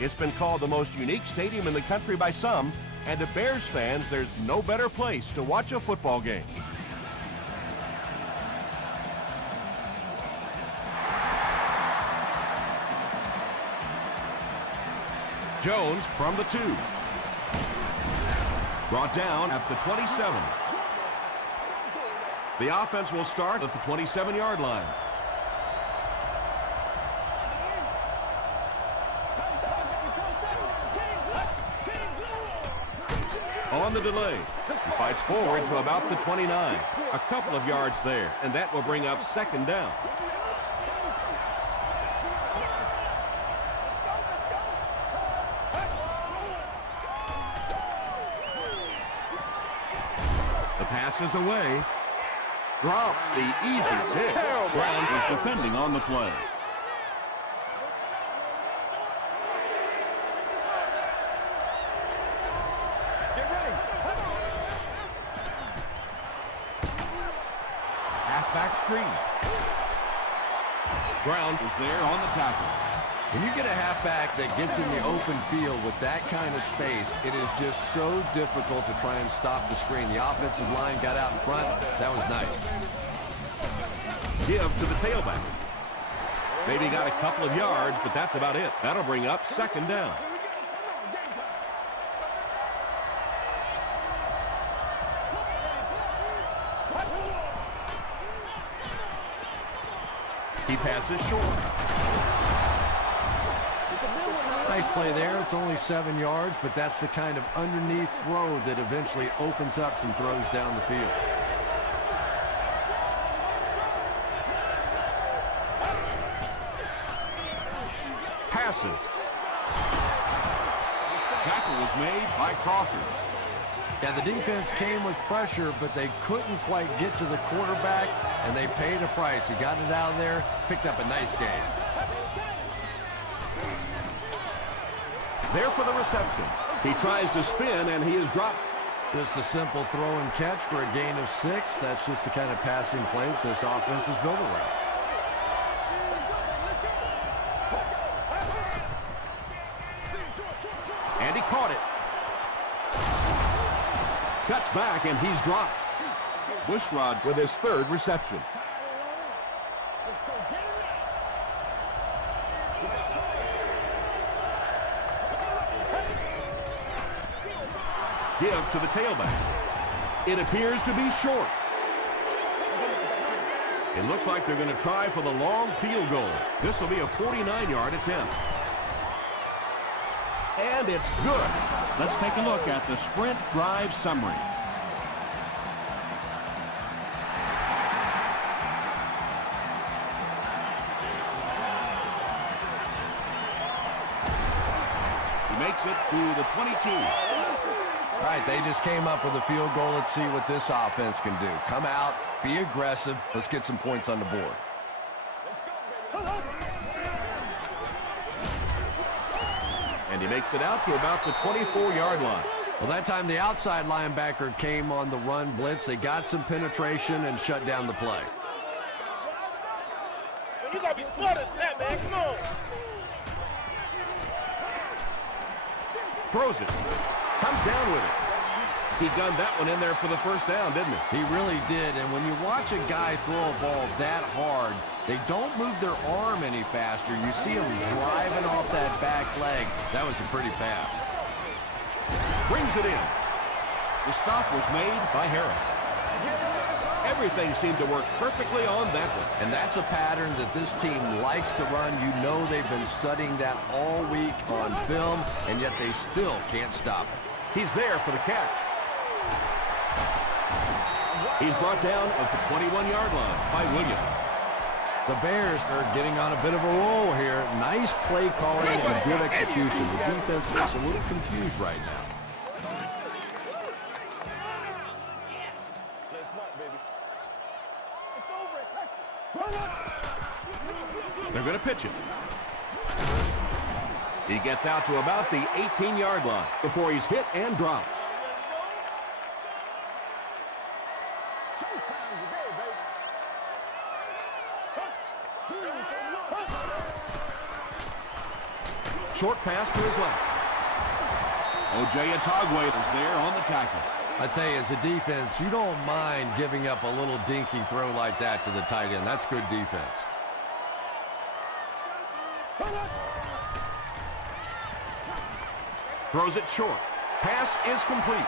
It's been called the most unique stadium in the country by some, and to Bears fans, there's no better place to watch a football game. Jones from the 2. Brought down at the 27. The offense will start at the 27-yard line. On the delay, he fights forward to about the 29. A couple of yards there, and that will bring up second down. The pass is away. Drops the easy pick. Brown is defending on the play. Halfback screen. Brown is there on the tackle. When you get a halfback that gets in the open field with that kind of space, it is just so difficult to try and stop the screen. The offensive line got out in front. That was nice. Give to the tailback. Maybe got a couple of yards, but that's about it. That'll bring up second down. He passes short. Nice play there. It's only 7 yards, but that's the kind of underneath throw that eventually opens up some throws down the field. Passes. Tackle was made by Crawford. Yeah, the defense came with pressure, but they couldn't quite get to the quarterback, and they paid a price. He got it out of there, picked up a nice game. There for the reception. He tries to spin, and he is dropped. Just a simple throw and catch for a gain of 6. That's just the kind of passing play that this offense is built around. And he caught it. Cuts back, and he's dropped. Bushrod with his 3rd reception. Give to the tailback. It appears to be short. It looks like they're going to try for the long field goal. This will be a 49-yard attempt. And it's good. Let's take a look at the sprint drive summary. He makes it to the 22. All right, they just came up with a field goal. Let's see what this offense can do. Come out, be aggressive. Let's get some points on the board. And he makes it out to about the 24-yard line. Well, that time the outside linebacker came on the run blitz. They got some penetration and shut down the play. You got to be smarter than that, man. Come on. Throws it. Comes down with it. He gunned that one in there for the first down, didn't he? He really did, and when you watch a guy throw a ball that hard, they don't move their arm any faster. You see him driving off that back leg. That was a pretty pass. Brings it in. The stop was made by Harris. Everything seemed to work perfectly on that one. And that's a pattern that this team likes to run. You know they've been studying that all week on film, and yet they still can't stop it. He's there for the catch. He's brought down at the 21-yard line by Williams. The Bears are getting on a bit of a roll here. Nice play calling and good execution. The defense looks a little confused right now. They're going to pitch it. He gets out to about the 18-yard line before he's hit and dropped. Short pass to his left. O.J. Atogwe is there on the tackle. I tell you, as a defense, you don't mind giving up a little dinky throw like that to the tight end. That's good defense. Throws it short. Pass is complete.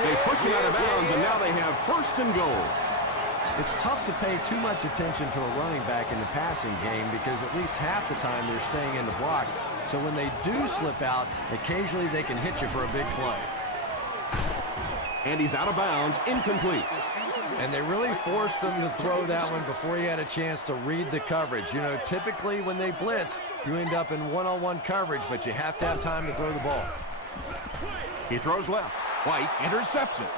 They push him out of bounds, and now they have first and goal. It's tough to pay too much attention to a running back in the passing game because at least half the time they're staying in the block. So when they do slip out, occasionally they can hit you for a big play. And he's out of bounds, incomplete. And they really forced him to throw that one before he had a chance to read the coverage. You know, typically when they blitz, you end up in one-on-one coverage, but you have to have time to throw the ball. He throws left. White intercepts it.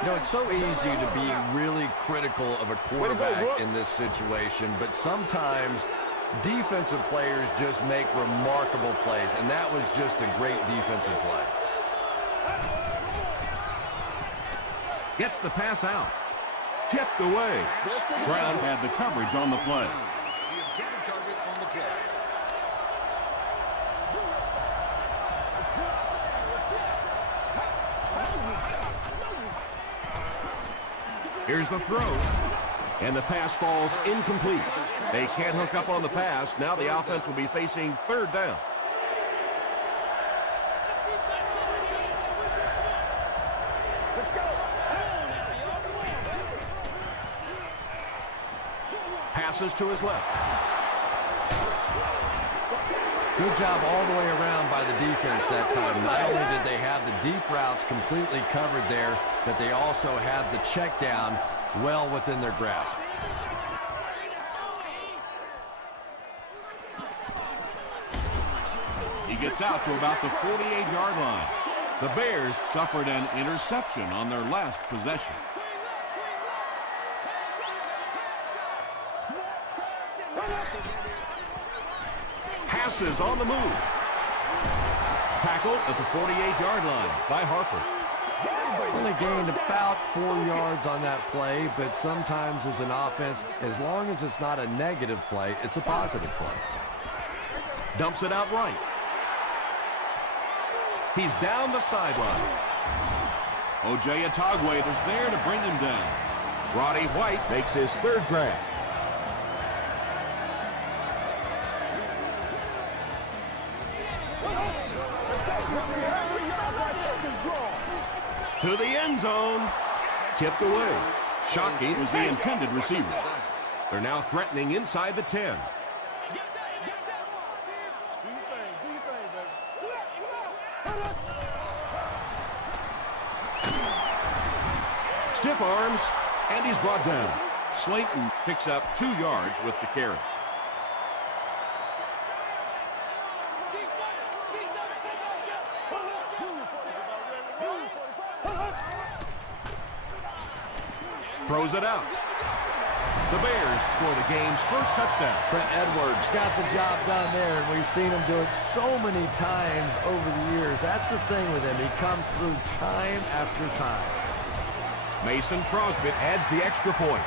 You know, it's so easy to be really critical of a quarterback in this situation, but sometimes defensive players just make remarkable plays, and that was just a great defensive play. Gets the pass out. Tipped away. Brown had the coverage on the play. Here's the throw. And the pass falls incomplete. They can't hook up on the pass. Now the offense will be facing third down. Passes to his left. Good job all the way around by the defense that time. Not only did they have the deep routes completely covered there, but they also had the check down well within their grasp. He gets out to about the 48-yard line. The Bears suffered an interception on their last possession. Passes on the move. Tackled at the 48-yard line by Harper. Only gained about 4 yards on that play, but sometimes as an offense, as long as it's not a negative play, it's a positive play. Dumps it out right. He's down the sideline. O.J. Atogwe is there to bring him down. Roddy White makes his third grab. To the end zone. Tipped away. Shockey was the intended receiver. They're now threatening inside the 10. Stiff arms, and he's brought down. Slayton picks up 2 yards with the carry. Throws it out. The Bears score the game's first touchdown. Trent Edwards got the job done there, and we've seen him do it so many times over the years. That's the thing with him. He comes through time after time. Mason Crosby adds the extra point.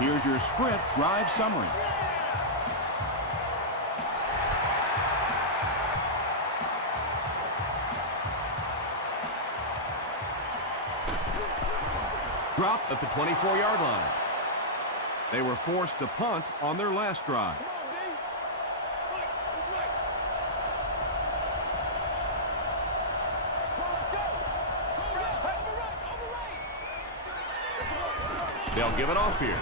Here's your sprint drive summary. Dropped at the 24-yard line. They were forced to punt on their last drive. They'll give it off here.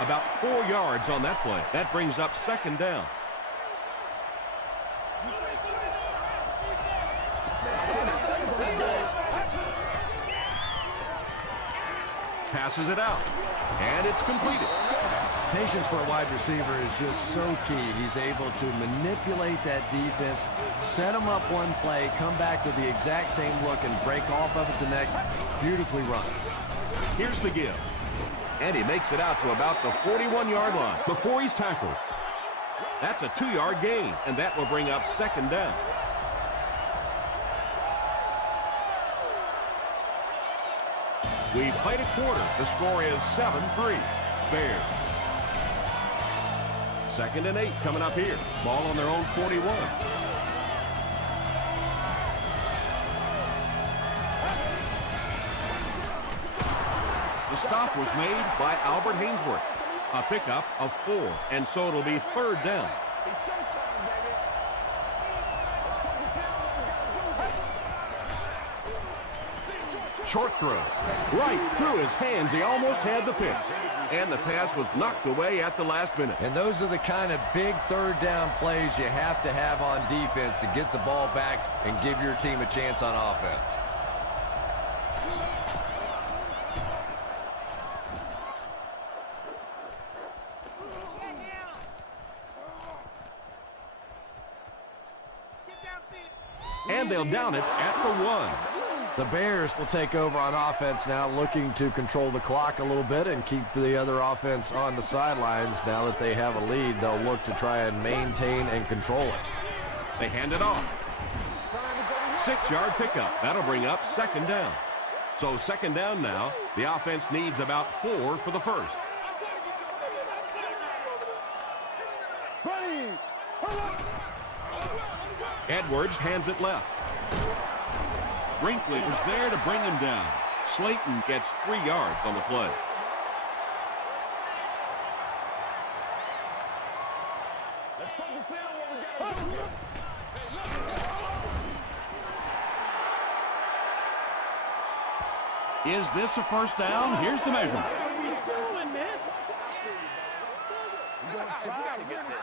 About 4 yards on that play. That brings up second down. Passes it out, and it's completed. Patience for a wide receiver is just so key. He's able to manipulate that defense, set them up one play, come back with the exact same look, and break off of it the next. Beautifully run. Here's the give. And he makes it out to about the 41-yard line before he's tackled. That's a 2-yard gain, and that will bring up second down. We've played a quarter. The score is 7-3. Bears. 2nd and 8 coming up here. Ball on their own 41. The stop was made by Albert Hainsworth. A pickup of 4, and so it'll be 3rd down. It's showtime, baby. Let's focus in on what we got to do. Short throw. Right through his hands. He almost had the pick. And the pass was knocked away at the last minute. And those are the kind of big 3rd down plays you have to have on defense to get the ball back and give your team a chance on offense. And they'll down it at the 1. The Bears will take over on offense now, looking to control the clock a little bit and keep the other offense on the sidelines. Now that they have a lead, they'll look to try and maintain and control it. They hand it off. 6-yard pickup. That'll bring up 2nd down. So 2nd down now. The offense needs about 4 for the first. Edwards hands it left. Brinkley was there to bring him down. Slayton gets 3 yards on the play. Let's focus in on what we got to do. Is this a first down? Here's the measurement. What are we doing, miss? We're going to try to get this.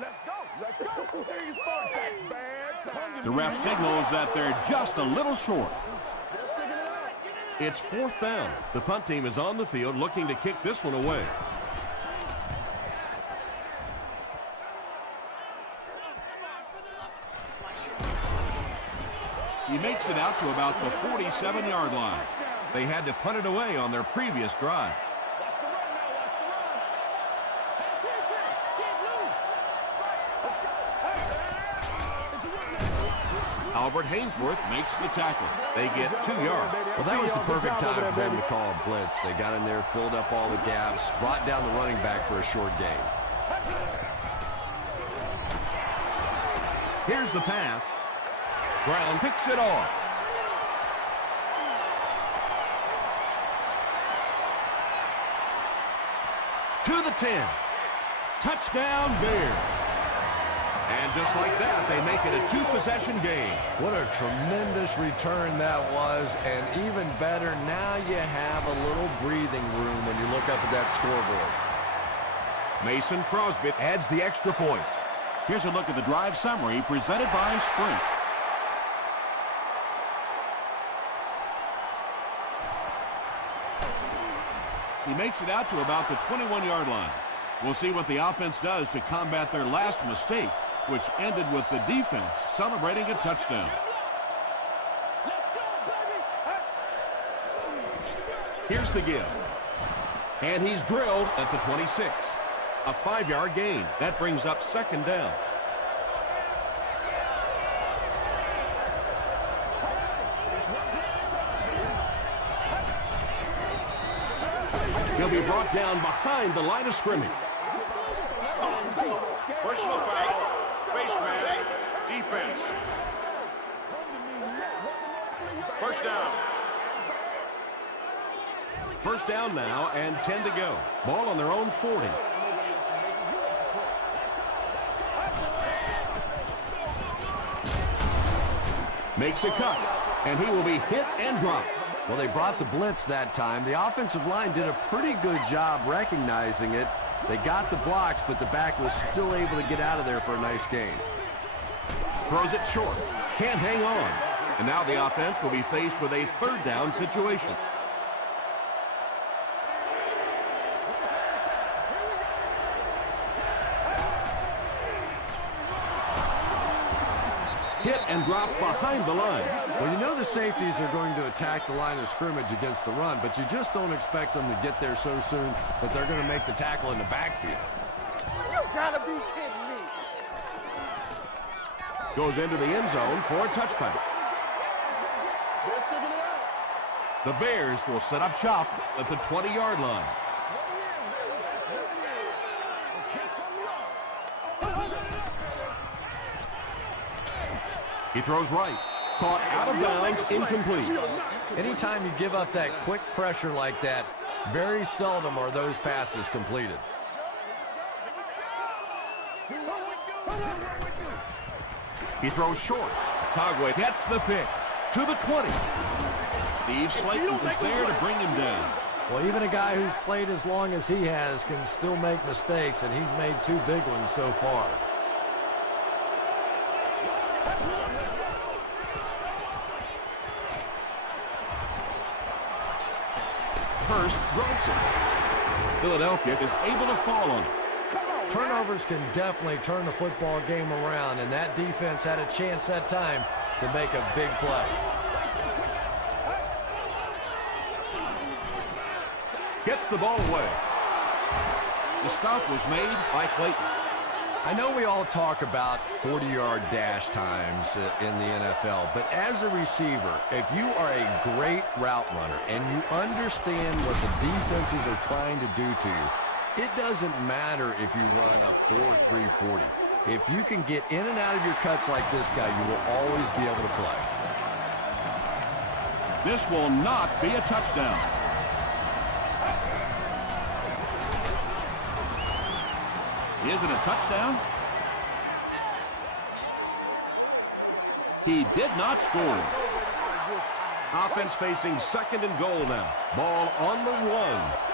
Let's go. Let's go. Here's bad time. The ref signals that they're just a little short. It's 4th down. The punt team is on the field looking to kick this one away. He makes it out to about the 47-yard line. They had to punt it away on their previous drive. Albert Hainsworth makes the tackle. They get 2 yards. Well, that was the perfect time for them to call a blitz. They got in there, filled up all the gaps, brought down the running back for a short gain. Here's the pass. Brown picks it off. To the 10. Touchdown Bears. And just like that, they make it a 2-possession game. What a tremendous return that was, and even better, now you have a little breathing room when you look up at that scoreboard. Mason Crosby adds the extra point. Here's a look at the drive summary presented by Sprint. He makes it out to about the 21-yard line. We'll see what the offense does to combat their last mistake, which ended with the defense celebrating a touchdown. Here's the give. And he's drilled at the 26. A 5-yard gain. That brings up 2nd down. He'll be brought down behind the line of scrimmage. Personal foul, face mask, defense. First down. First down now and 10 to go. Ball on their own 40. Makes a cut, and he will be hit and dropped. Well, they brought the blitz that time. The offensive line did a pretty good job recognizing it. They got the blocks, but the back was still able to get out of there for a nice gain. Throws it short. Can't hang on. And now the offense will be faced with a 3rd down situation. Hit and drop behind the line. Well, you know the safeties are going to attack the line of scrimmage against the run, but you just don't expect them to get there so soon that they're going to make the tackle in the backfield. You gotta be kidding me. Goes into the end zone for a touchback. They're sticking it out. The Bears will set up shop at the 20-yard line. That's what it is, baby. That's what it is. Let's get some love. He throws right. Caught out of bounds, incomplete. Anytime you give up that quick pressure like that, very seldom are those passes completed. He throws short. Tagwe gets the pick to the 20. Steve Slayton is there to bring him down. Well, even a guy who's played as long as he has can still make mistakes, and he's made 2 big ones so far. Hurst drops it. Philadelphia is able to fall on it. Turnovers can definitely turn the football game around, and that defense had a chance that time to make a big play. Gets the ball away. The stop was made by Clayton. I know we all talk about 40-yard dash times in the NFL, but as a receiver, if you are a great route runner and you understand what the defenses are trying to do to you, it doesn't matter if you run a 4.3 40. If you can get in and out of your cuts like this guy, you will always be able to play. This will not be a touchdown. Is it a touchdown? He did not score. Offense facing 2nd and goal now. Ball on the 1.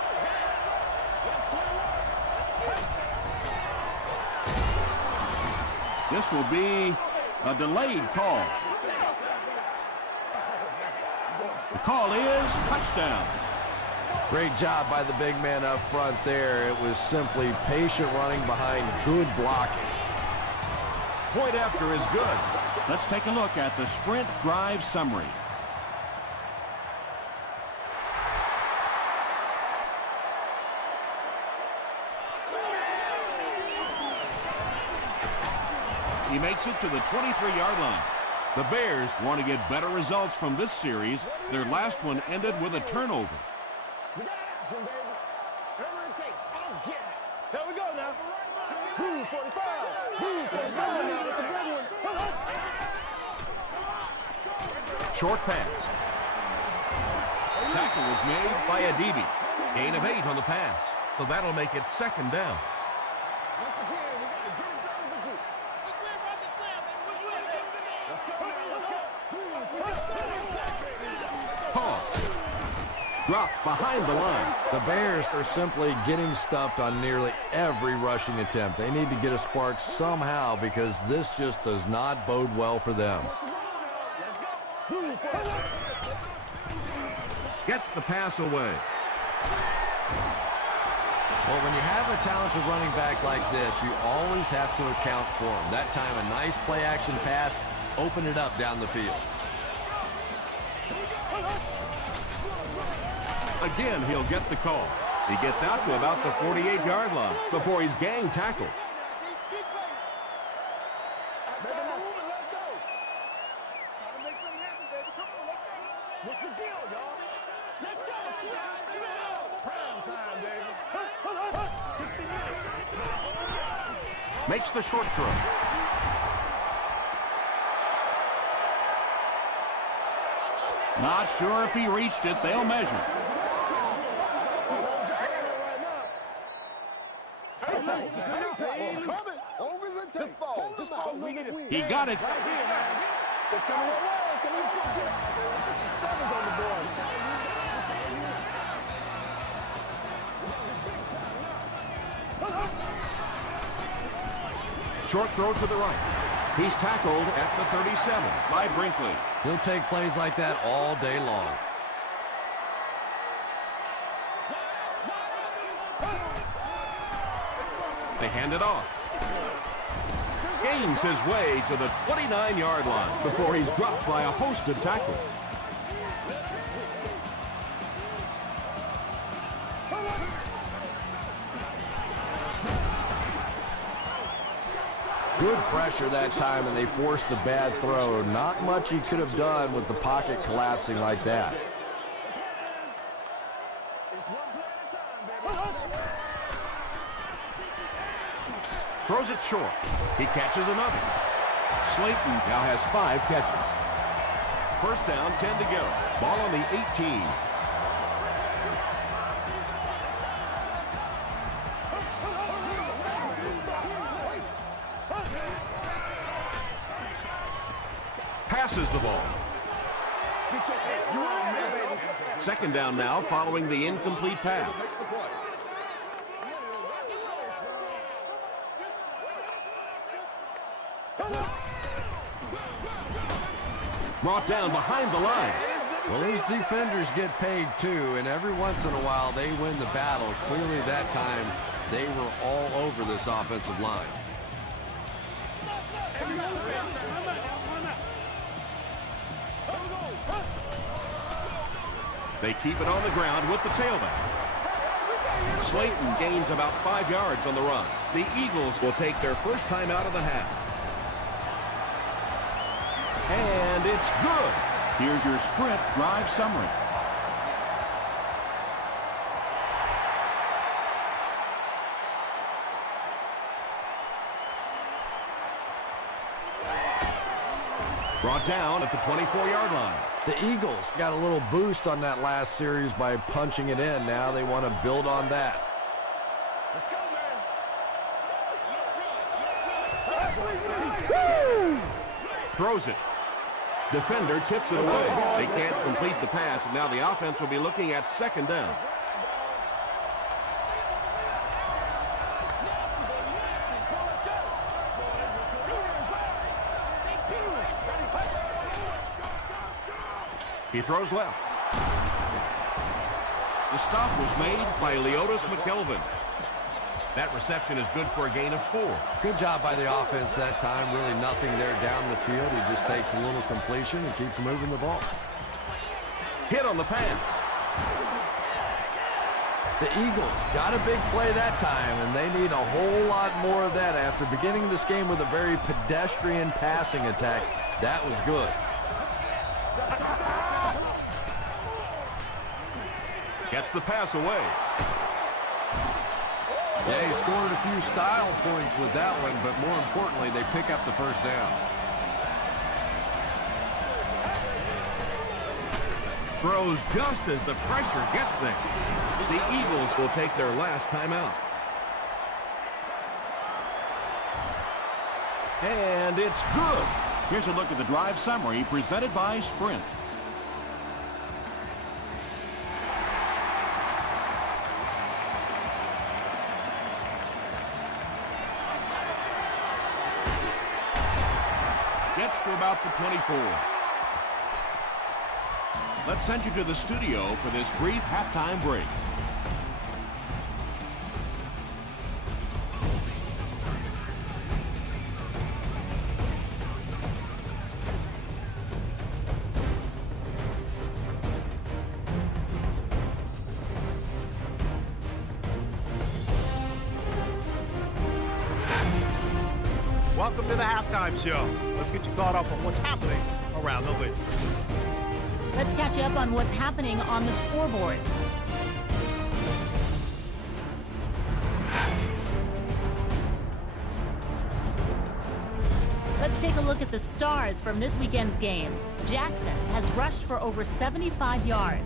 This will be a delayed call. The call is touchdown. Great job by the big man up front there. It was simply patient running behind good blocking. Point after is good. Let's take a look at the sprint drive summary. He makes it to the 23-yard line. The Bears want to get better results from this series. Their last one ended with a turnover. We got action, baby. Whatever it takes, I'll get it. There we go now. Blue 45. Blue 45 now. It's a good one. Short pass. Tackle was made by Adibi. Gain of 8 on the pass. So that'll make it 2nd down. Once again, we got to get it done as a group. Let's go. Let's go. Pause. Dropped behind the line. The Bears are simply getting stuffed on nearly every rushing attempt. They need to get a spark somehow because this just does not bode well for them. Gets the pass away. Well, when you have a talented running back like this, you always have to account for him. That time, a nice play-action pass opened it up down the field. Again, he'll get the call. He gets out to about the 48-yard line before he's gang tackled. What's the deal, y'all? Let's go. Prime time, baby. 60 minutes. Makes the short throw. Not sure if he reached it. They'll measure. He got it. It's coming your way. It's coming your way. Seven's on the board. Short throw to the right. He's tackled at the 37 by Brinkley. He'll take plays like that all day long. They hand it off. Gains his way to the 29-yard line before he's dropped by a host of tackles. Good pressure that time, and they forced a bad throw. Not much he could have done with the pocket collapsing like that. Throws it short. He catches another. Slayton now has 5 catches. First down, 10 to go. Ball on the 18. Passes the ball. Second down now following the incomplete pass. Brought down behind the line. Well, those defenders get paid too, and every once in a while they win the battle. Clearly that time they were all over this offensive line. They keep it on the ground with the tailback. Slayton gains about 5 yards on the run. The Eagles will take their first time out of the half. And it's good. Here's your Sprint drive summary. Brought down at the 24-yard line. The Eagles got a little boost on that last series by punching it in. Now they want to build on that. Let's go, man. Throws it. Defender tips it away. They can't complete the pass, and now the offense will be looking at second down. He throws left. The stop was made by Leotis McKelvin. That reception is good for a gain of 4. Good job by the offense that time. Really nothing there down the field. He just takes a little completion and keeps moving the ball. Hit on the pass. The Eagles got a big play that time, and they need a whole lot more of that after beginning this game with a very pedestrian passing attack. That was good. Gets the pass away. Yeah, he scored a few style points with that one, but more importantly, they pick up the first down. Throws just as the pressure gets there. The Eagles will take their last timeout. And it's good. Here's a look at the drive summary presented by Sprint. Gets to about the 24. Let's send you to the studio for this brief halftime break. Welcome to the halftime show. Let's get you caught up on what's happening around the league. Let's catch you up on what's happening on the scoreboards. Let's take a look at the stars from this weekend's games. Jackson has rushed for over 75 yards.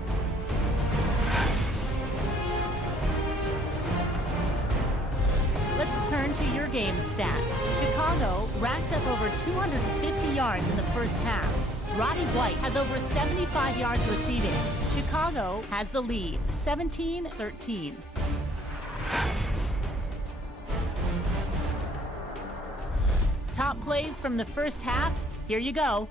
Let's turn to your game stats. Chicago racked up over 250 yards in the first half. Roddy White has over 75 yards receiving. Chicago has the lead, 17-13. Top plays from the first half, here you go.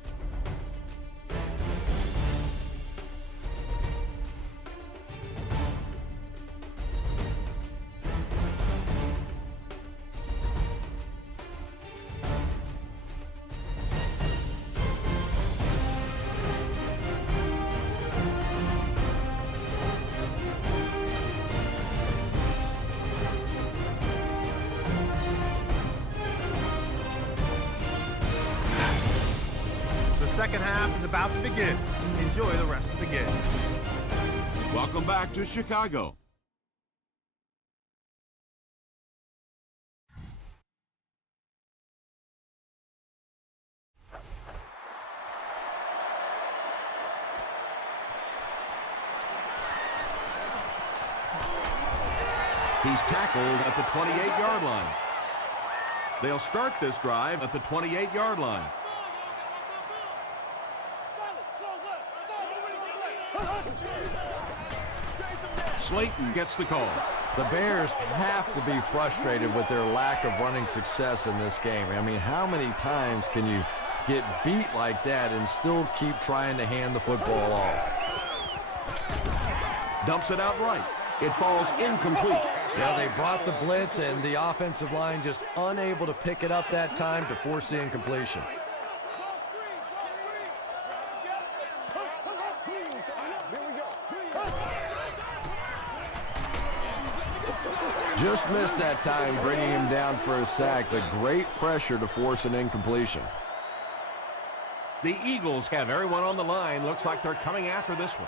The second half is about to begin. Enjoy the rest of the game. Welcome back to Chicago. He's tackled at the 28-yard line. They'll start this drive at the 28-yard line. Slayton gets the call. The Bears have to be frustrated with their lack of running success in this game. I mean, how many times can you get beat like that and still keep trying to hand the football off? Dumps it out right. It falls incomplete. Yeah, they brought the blitz, and the offensive line just unable to pick it up that time to force the incompletion. Just missed that time, bringing him down for a sack, but great pressure to force an incompletion. The Eagles have everyone on the line. Looks like they're coming after this one.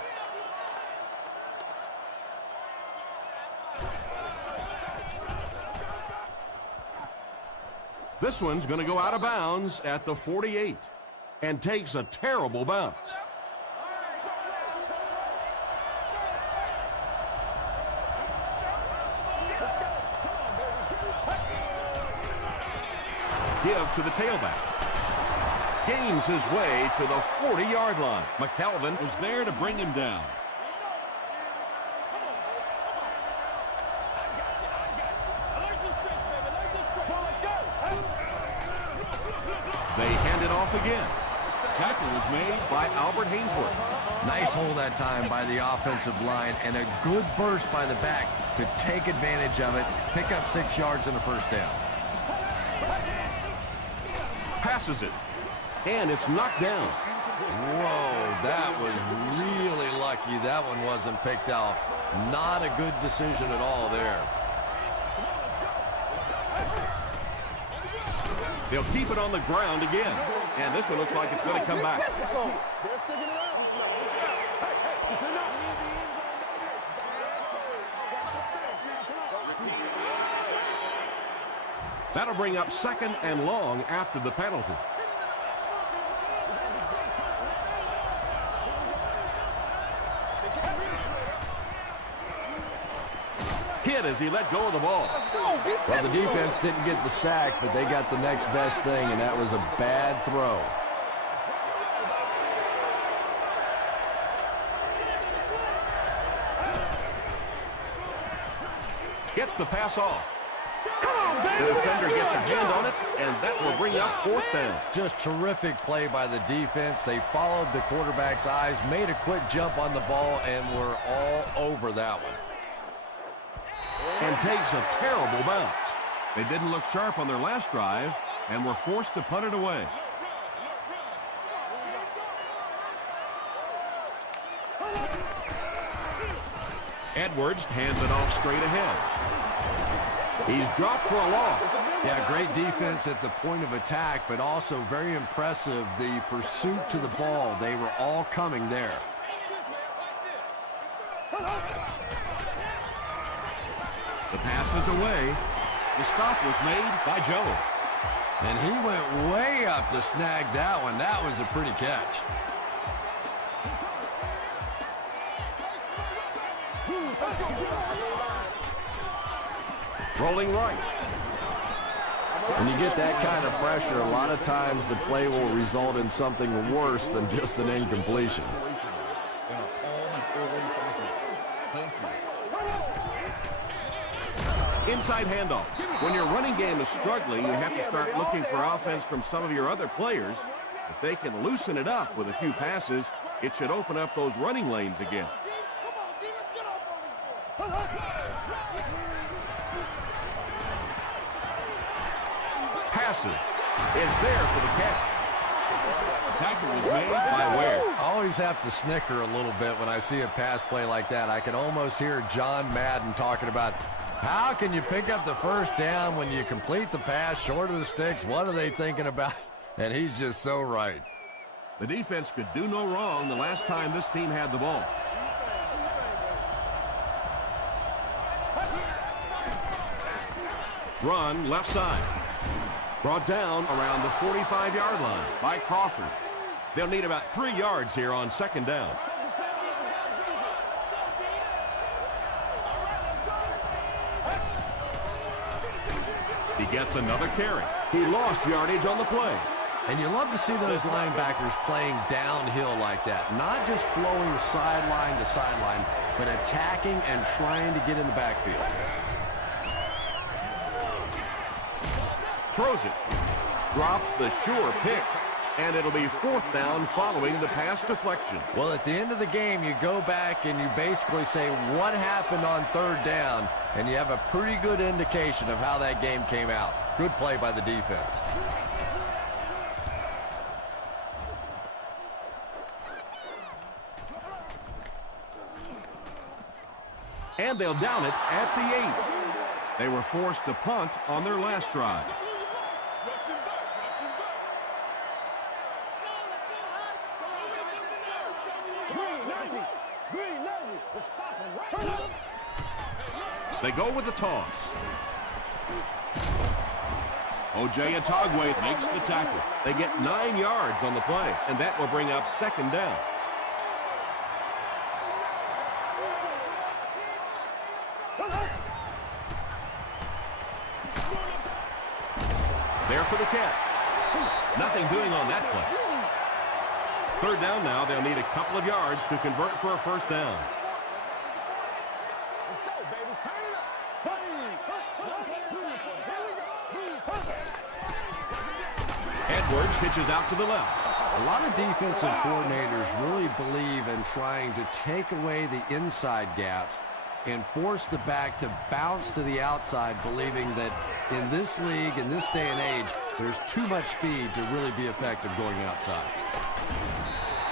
This one's going to go out of bounds at the 48 and takes a terrible bounce. Give to the tailback. Gains his way to the 40-yard line. McKelvin Was there to bring him down. They hand it off again. Tackle was made by Albert Hainsworth. Nice hold that time by the offensive line, and a good burst by the back to take advantage of it, pick up 6 yards and a first down. Passes it, and it's knocked down. Whoa, that was really lucky that one wasn't picked off. Not a good decision at all there. They'll keep it on the ground again, and this one looks like it's going to come back. That'll bring up 2nd and long after the penalty. Hit as he let go of the ball. Well, the defense didn't get the sack, but they got the next best thing, and that was a bad throw. Gets the pass off. The defender gets a hand on it, and that will bring up 4th down. Just terrific play by the defense. They followed the quarterback's eyes, made a quick jump on the ball, and were all over that one. And takes a terrible bounce. They didn't look sharp on their last drive and were forced to punt it away. Edwards hands it off straight ahead. He's dropped for a loss. Yeah, great defense at the point of attack, but also very impressive the pursuit to the ball. They were all coming there. The pass is away. The stop was made by Joe. And he went way up to snag that one. That was a pretty catch. Rolling right. When you get that kind of pressure, a lot of times the play will result in something worse than just an incompletion. Inside handoff. When your running game is struggling, you have to start looking for offense from some of your other players. If they can loosen it up with a few passes, it should open up those running lanes again. Passes is there for the catch. Tackle was made by Ware. I always have to snicker a little bit when I see a pass play like that. I can almost hear John Madden talking about how can you pick up the first down when you complete the pass short of the sticks? What are they thinking about? And he's just so right. The defense could do no wrong the last time this team had the ball. Run left side. Brought down around the 45-yard line by Crawford. They'll need about 3 yards here on 2nd down. He gets another carry. He lost yardage on the play. And you love to see those linebackers playing downhill like that. Not just flowing sideline to sideline, but attacking and trying to get in the backfield. Throws it. Drops the sure pick. And it'll be 4th down following the pass deflection. Well, at the end of the game, you go back and you basically say what happened on 3rd down, and you have a pretty good indication of how that game came out. Good play by the defense. And they'll down it at the 8. They were forced to punt on their last drive. They go with the toss. O.J. Atogwe makes the tackle. They get 9 yards on the play, and that will bring up 2nd down. There for the catch. Nothing doing on that play. 3rd down now. They'll need a couple of yards to convert for a 1st down. Let's go, baby. Turn it up. Edwards hitches out to the left. A lot of defensive coordinators really believe in trying to take away the inside gaps and force the back to bounce to the outside, believing that in this league, in this day and age, there's too much speed to really be effective going outside.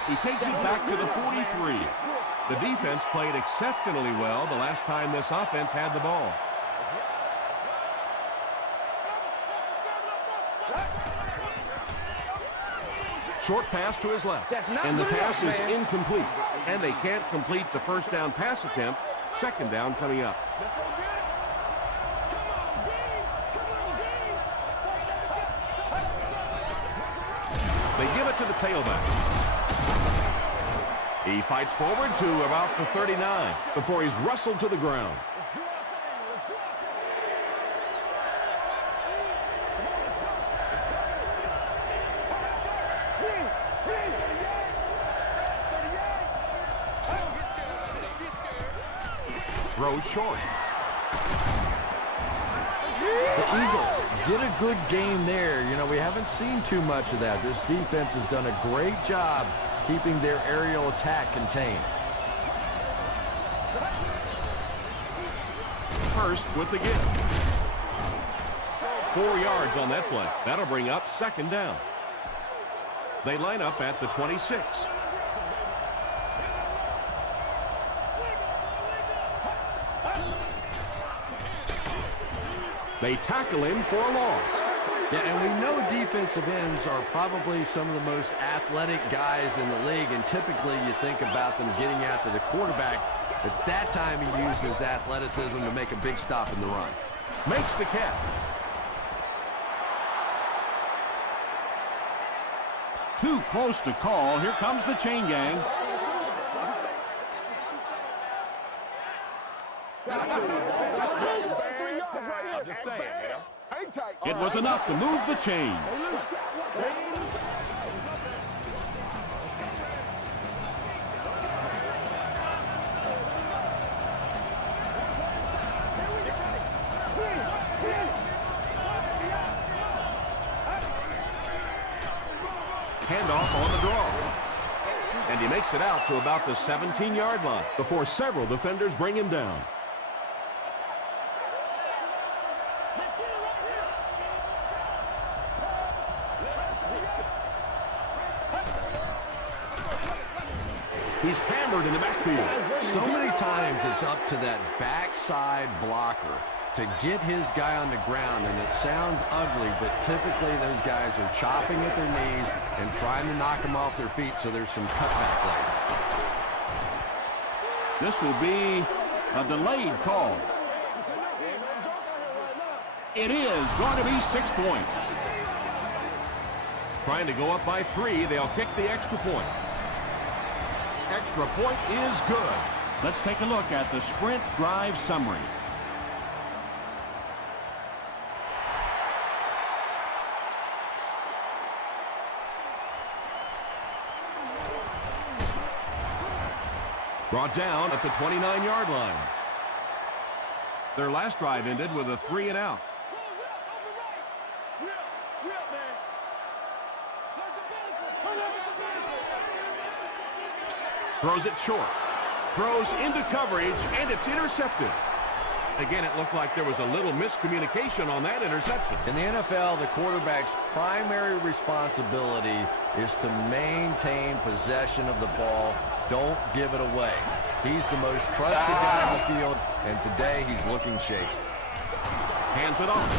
He takes it back to the 43. The defense played exceptionally well the last time this offense had the ball. Short pass to his left. And the pass is incomplete. And they can't complete the 1st down pass attempt. 2nd down coming up. They give it to the tailback. He fights forward to about the 39 before he's wrestled to the ground. Throws short. The Eagles get a good game there. You know, we haven't seen too much of that. This defense has done a great job keeping their aerial attack contained. First with the give. 4 yards on that play. That'll bring up 2nd down. They line up at the 26. They tackle him for a loss. Yeah, and we know defensive ends are probably some of the most athletic guys in the league, and typically you think about them getting after the quarterback. At that time, he used his athleticism to make a big stop in the run. Makes the catch. Too close to call. Here comes the chain gang. It was enough to move the chains. Handoff on the draw. And he makes it out to about the 17-yard line before several defenders bring him down. He's hammered in the backfield. So many times it's up to that backside blocker to get his guy on the ground, and it sounds ugly, but typically those guys are chopping at their knees and trying to knock them off their feet, so there's some cutback lanes. This will be a delayed call. It is going to be 6 points. Trying to go up by 3, they'll kick the extra point. Extra point is good. Let's take a look at the sprint drive summary. Brought down at the 29-yard line. Their last drive ended with a 3-and-out. Throws it short. Throws into coverage, and it's intercepted. Again, it looked like there was a little miscommunication on that interception. In the NFL, the quarterback's primary responsibility is to maintain possession of the ball. Don't give it away. He's the most trusted guy on the field, and today he's looking shaky. Hands it off.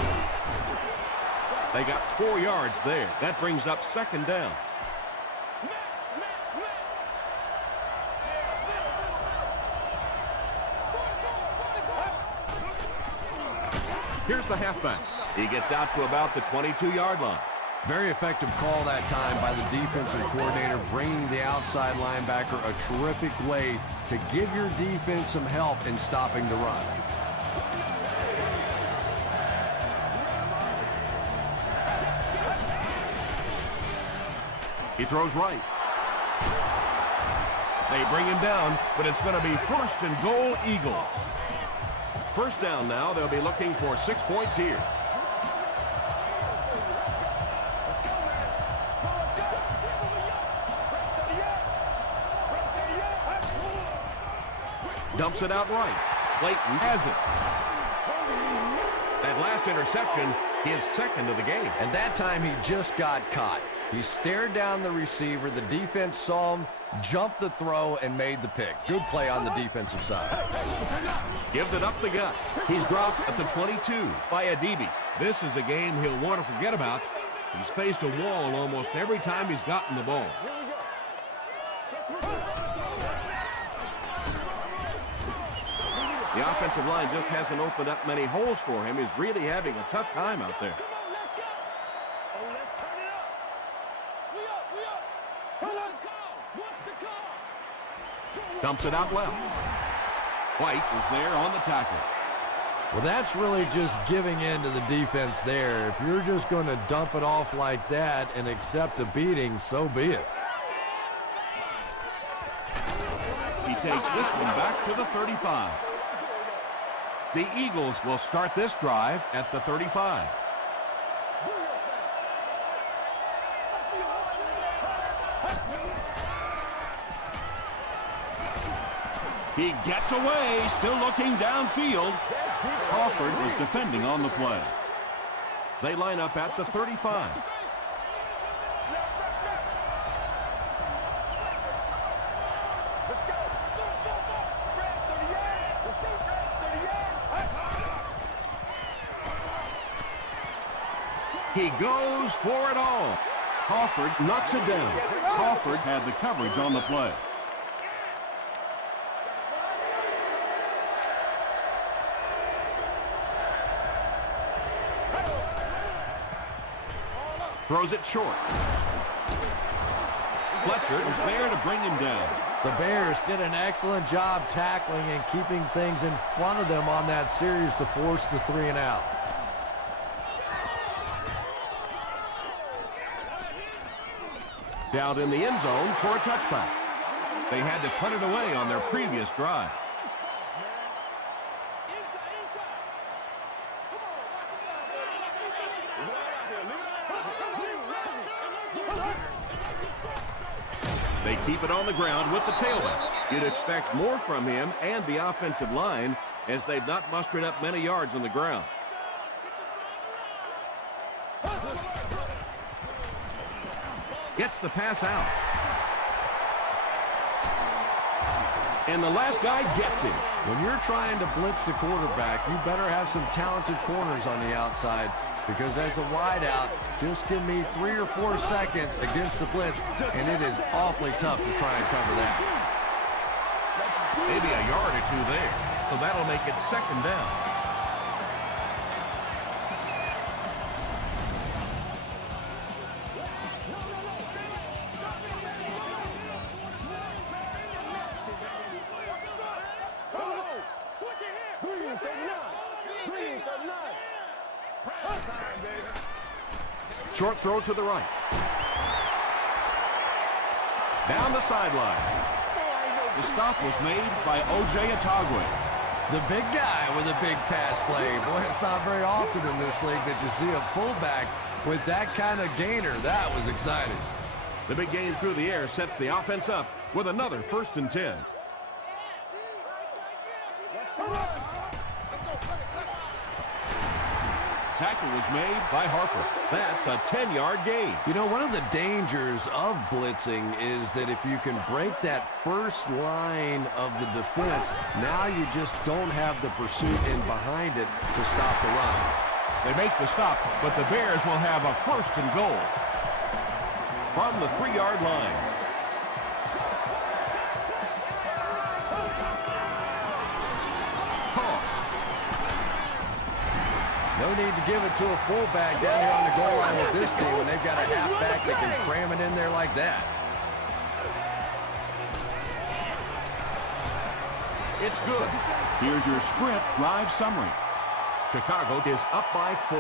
They got 4 yards there. That brings up 2nd down. Here's the halfback. He gets out to about the 22-yard line. Very effective call that time by the defensive coordinator, bringing the outside linebacker a terrific way to give your defense some help in stopping the run. He throws right. They bring him down, but it's going to be 1st and goal, Eagles. 1st down now. They'll be looking for 6 points here. Dumps it out right. Clayton has it. That last interception, his 2nd of the game. And that time he just got caught. He stared down the receiver. The defense saw him, jumped the throw, and made the pick. Good play on the defensive side. Gives it up the gut. He's dropped at the 22 by Adibi. This is a game he'll want to forget about. He's faced a wall almost every time he's gotten the ball. The offensive line just hasn't opened up many holes for him. He's really having a tough time out there. Dumps it out left. White is there on the tackle. Well, that's really just giving in to the defense there. If you're just going to dump it off like that and accept a beating, so be it. He takes this one back to the 35. The Eagles will start this drive at the 35. He gets away, still looking downfield. Crawford was defending on the play. They line up at the 35. He goes for it all. Crawford knocks it down. Crawford had the coverage on the play. Throws it short. Fletcher is there to bring him down. The Bears did an excellent job tackling and keeping things in front of them on that series to force the 3-and-out. Down in the end zone for a touchback. They had to punt it away on their previous drive. They keep it on the ground with the tailback. You'd expect more from him and the offensive line as they've not mustered up many yards on the ground. Gets the pass out. And the last guy gets him. When you're trying to blitz the quarterback, you better have some talented corners on the outside, because as a wideout, just give me 3 or 4 seconds against the blitz, and it is awfully tough to try and cover that. Maybe a yard or two there. So that'll make it 2nd down. Short throw to the right. Down the sideline. The stop was made by O.J. Atagwe. The big guy with a big pass play. Boy, it's not very often in this league that you see a fullback with that kind of gainer. That was exciting. The big gain through the air sets the offense up with another 1st and 10. Tackle was made by Harper. That's a 10-yard gain. You know, one of the dangers of blitzing is that if you can break that first line of the defense, now you just don't have the pursuit in behind it to stop the run. They make the stop, but the Bears will have a 1st and goal. From the 3-yard line. No need to give it to a fullback down here on the goal line with this team when they've got a halfback that can cram it in there like that. It's good. Here's your sprint drive summary. Chicago is up by 4.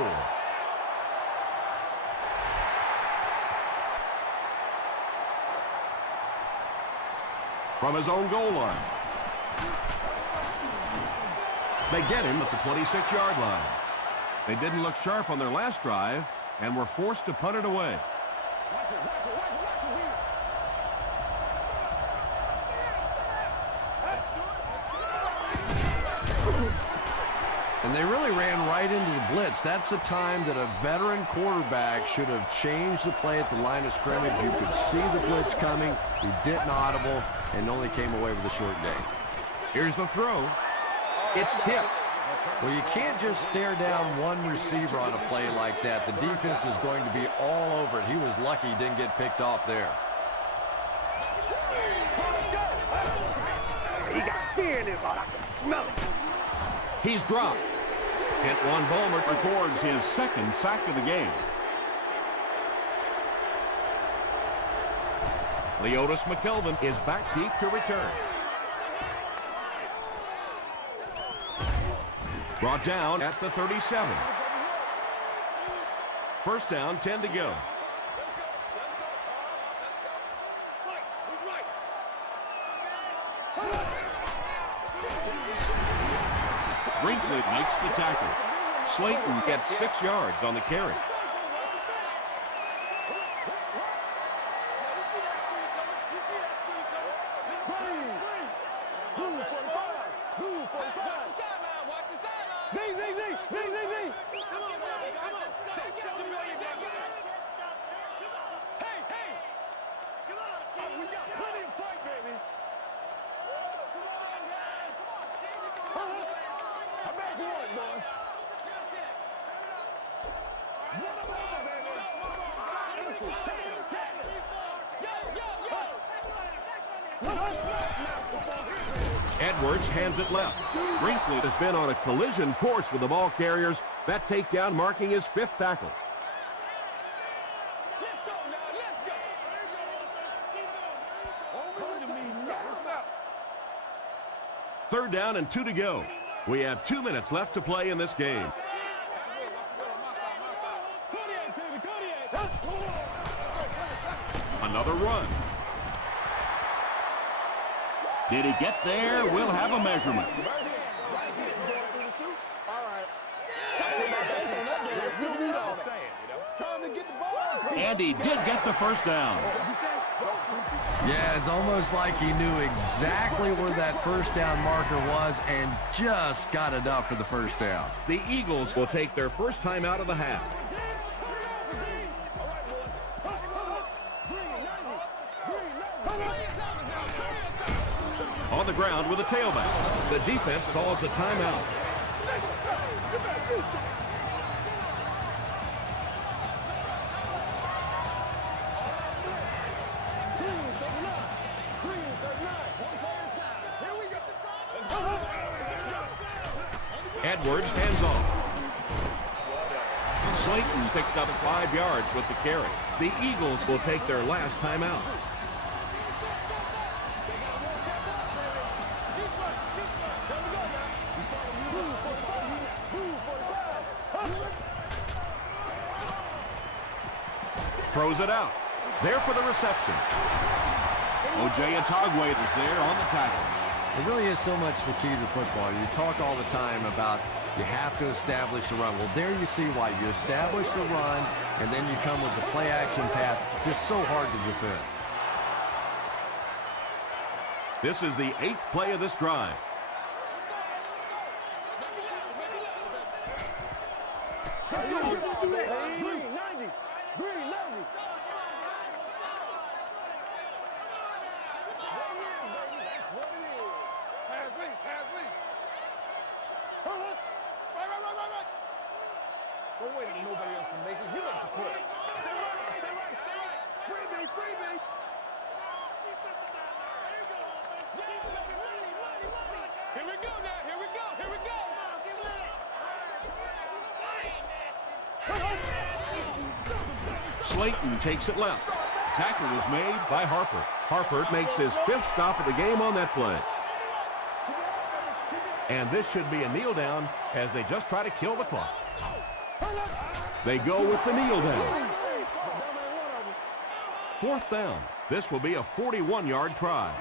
From his own goal line. They get him at the 26-yard line. They didn't look sharp on their last drive and were forced to punt it away. And they really ran right into the blitz. That's a time that a veteran quarterback should have changed the play at the line of scrimmage. You could see the blitz coming. He didn't audible and only came away with a short gain. Here's the throw. It's tipped. Well, you can't just stare down one receiver on a play like that. The defense is going to be all over it. He was lucky he didn't get picked off there. He got fear in his heart. I can smell it. He's dropped. Antwan Bulmer Records his 2nd sack of the game. Leotis McKelvin is back deep to return. Brought down at the 37. 1st down, 10 to go. Brinkley makes the tackle. Slayton gets 6 yards on the carry. Edwards hands it left. Brinkley has been on a collision course with the ball carriers. That takedown marking his 5th tackle. Third down and 2 to go. We have 2 minutes left to play in this game. Another run. Did he get there? We'll have a measurement. And he did get the 1st down. Yeah, it's almost like he knew exactly where that 1st down marker was and just got enough for the 1st down. The Eagles will take their first time out of the half. On the ground with a tailback. The defense calls a timeout. Edwards hands off. Slayton picks up 5 yards with the carry. The Eagles will take their last timeout. Throws it out. There for the reception. O.J. Atogwe is there on the tackle. It really is so much the key to football. You talk all the time about you have to establish a run. Well, there you see why. You establish the run, and then you come with the play-action pass. Just so hard to defend. This is the 8th play of this drive. Don't wait for nobody else to make it. You make the play. Stay right. Free me. Here we go now. Here we go. Slayton takes it left. Tackle was made by Harper. Harper makes his 5th stop of the game on that play. And this should be a kneel down as they just try to kill the clock. They go with the kneel down. 4th down. This will be a 41-yard try.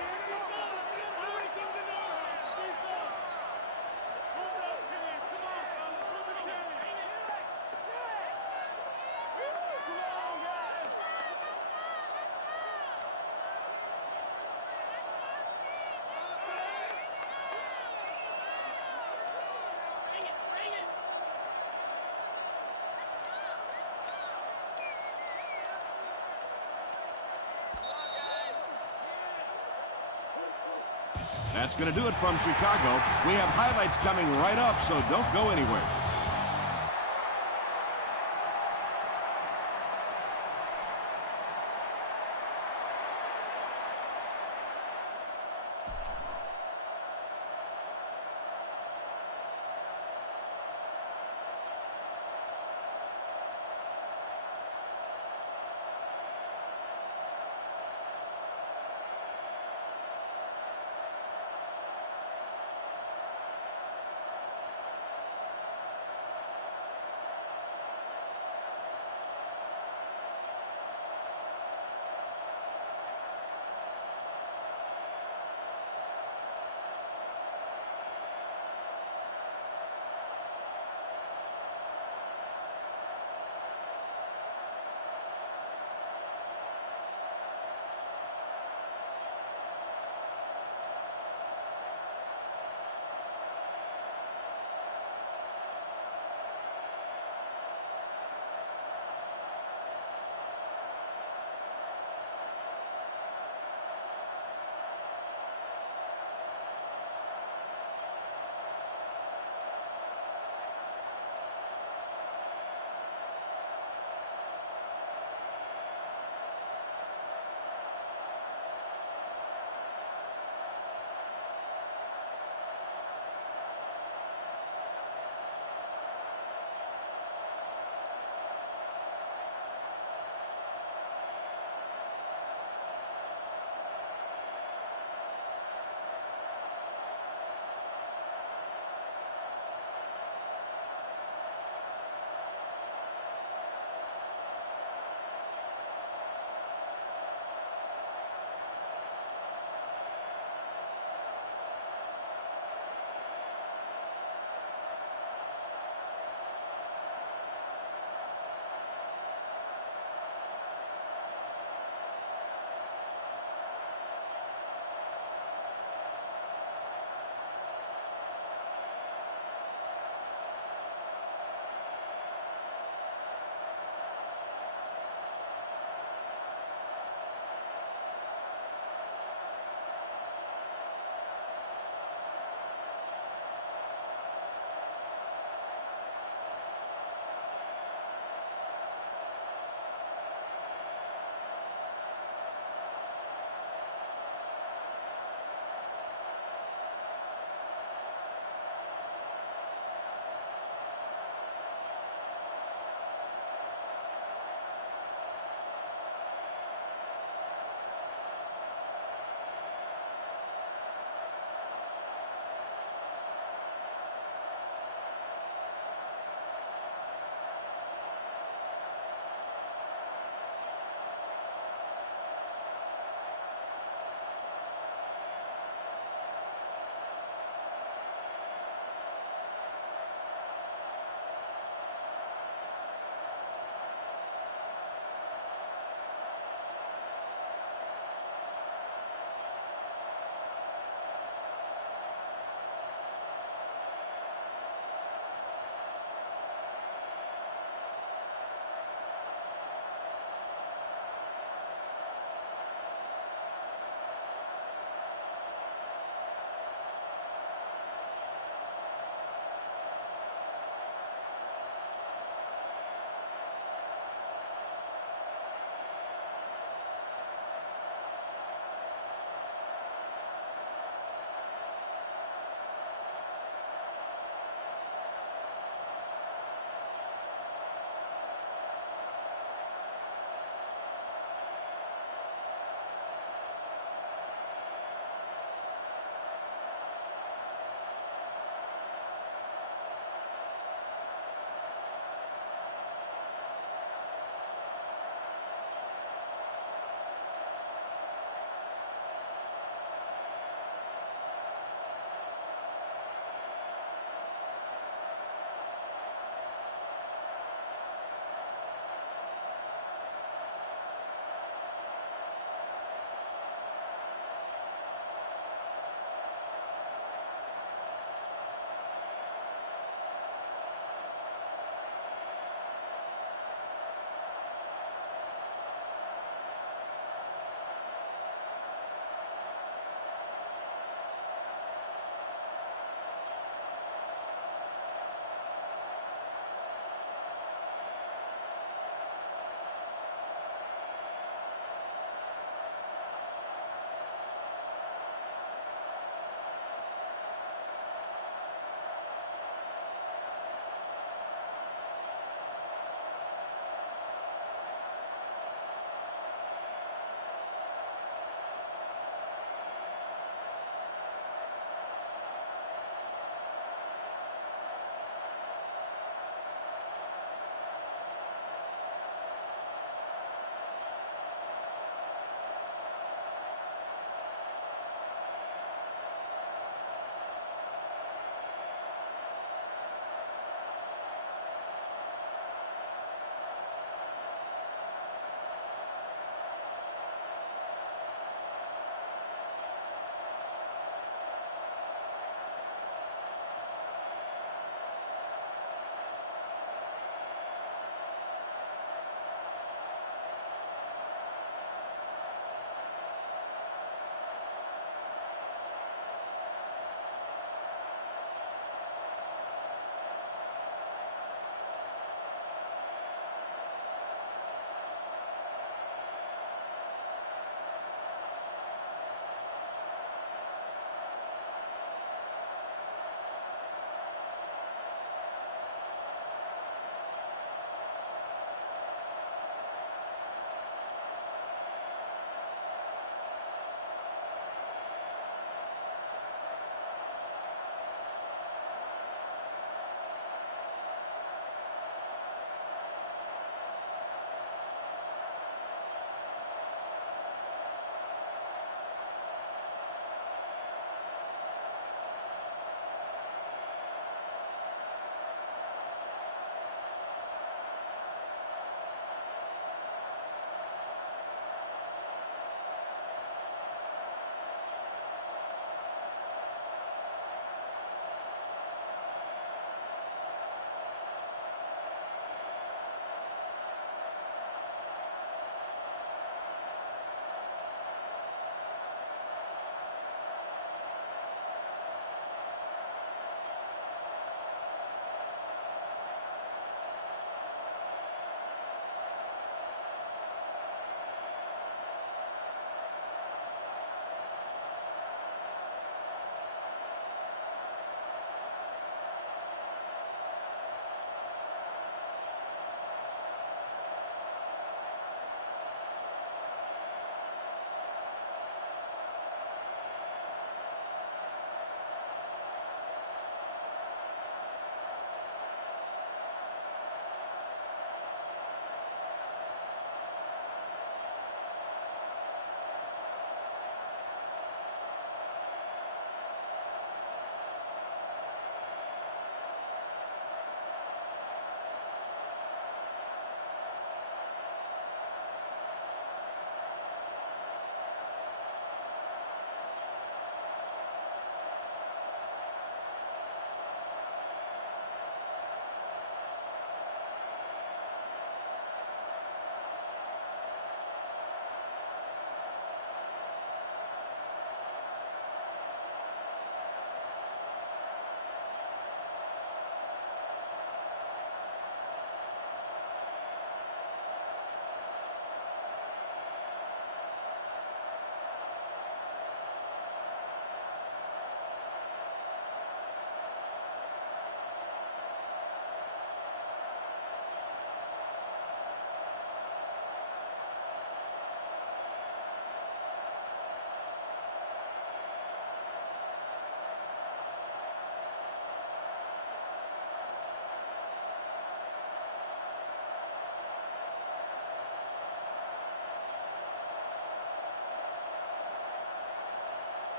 That's going to do it from Chicago. We have highlights coming right up, so don't go anywhere.